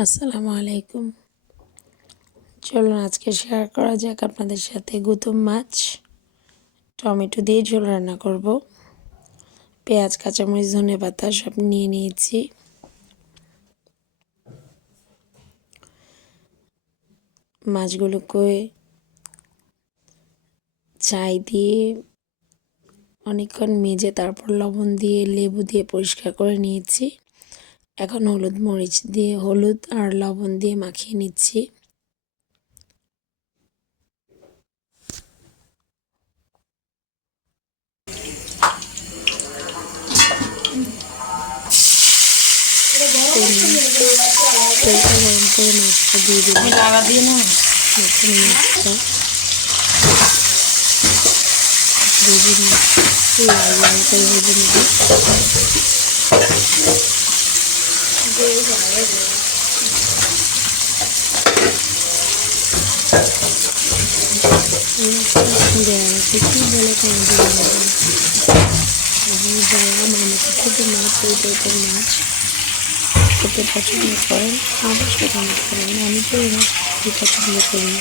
আসসালামু আলাইকুম। চলুন আজকে শেয়ার করা যাক আপনাদের সাথে গুতুম মাছ, টমেটো দিয়ে ঝোল রান্না করব। পেঁয়াজ, কাঁচামরিচ, ধনে পাতা সব নিয়ে নিয়েছি। মাছগুলোকে চাই দিয়ে অনেকক্ষণ মেজে তারপর লবণ দিয়ে লেবু দিয়ে পরিষ্কার করে নিয়েছি। এখন হলুদ মরিচ দিয়ে হলুদ আর লবণ দিয়ে মাখিয়ে নিচ্ছি। তেলটা গরম করে মাছটা দিয়ে দিলাম। দিয়ে না নতুন মাছটা ভেজে নিচ্ছি লাল লাল করে ভেজে নেব। কী বলে আমি আমার মতো মাছ টাইপের মাছ খেতে পছন্দ করেন কমেন্ট করবেন আমি তো এই মাছ পছন্দ করি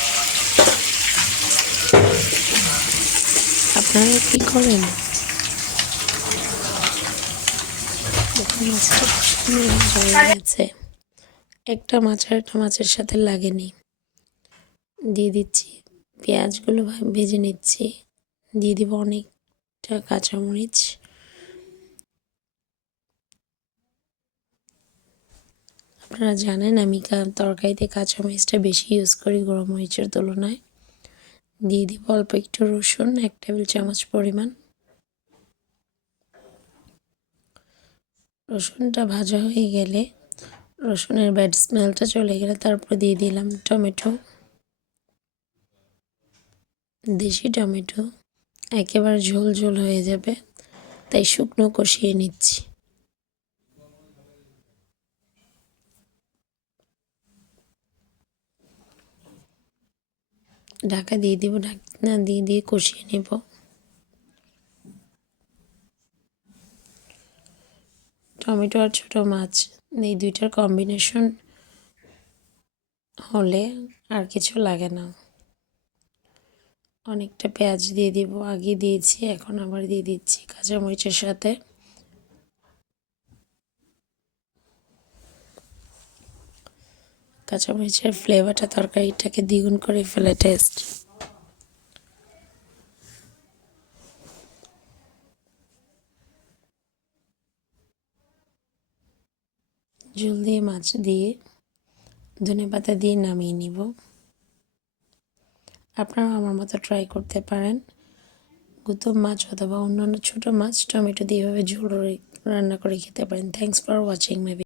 আপনারা কী করেন? একটা মাছ আর একটা মাছের সাথে লাগেনি। দিয়ে দিচ্ছি পেঁয়াজগুলো ভেজে নিচ্ছি। দিয়ে দিব অনেকটা কাঁচামরিচ। আপনারা জানেন আমি তরকারিতে কাঁচামরিচটা বেশি ইউজ করি গরম মরিচের তুলনায়। দিয়ে দিব অল্প একটু রসুন, এক টেবিল চামচ পরিমাণ। রসুনটা ভাজা হয়ে গেলে রসুনের ব্যাড স্মেলটা চলে গেলে তারপর দিয়ে দিলাম টমেটো। দেশি টমেটো একেবারে ঝোল ঝোল হয়ে যাবে, তাই শুকনো কষিয়ে নিচ্ছি। ঢাকা দিয়ে দিব, ঢাকনা দিয়ে দিয়ে কষিয়ে নেব। টমেটো আর ছোটো মাছ। এই দুইটার কম্বিনেশন হলে আর কিছু লাগে না। অনেকটা পেঁয়াজ দিয়ে দিব। আগে দিয়েছি, এখন আবার দিয়ে দিচ্ছি কাঁচামরিচের সাথে। কাঁচামরিচের ফ্লেভারটা তরকারিটাকে দ্বিগুণ করে ফেলে টেস্ট ঝোল দিয়ে মাছ দিয়ে ধনে পাতা দিয়ে নামিয়ে নিব। আপনারা আমার মতো ট্রাই করতে পারেন। গুতম মাছ অথবা অন্যান্য ছোটো মাছ, টমেটো দিয়ে এভাবে ঝোল রান্না করে খেতে পারেন। Thanks for watching maybe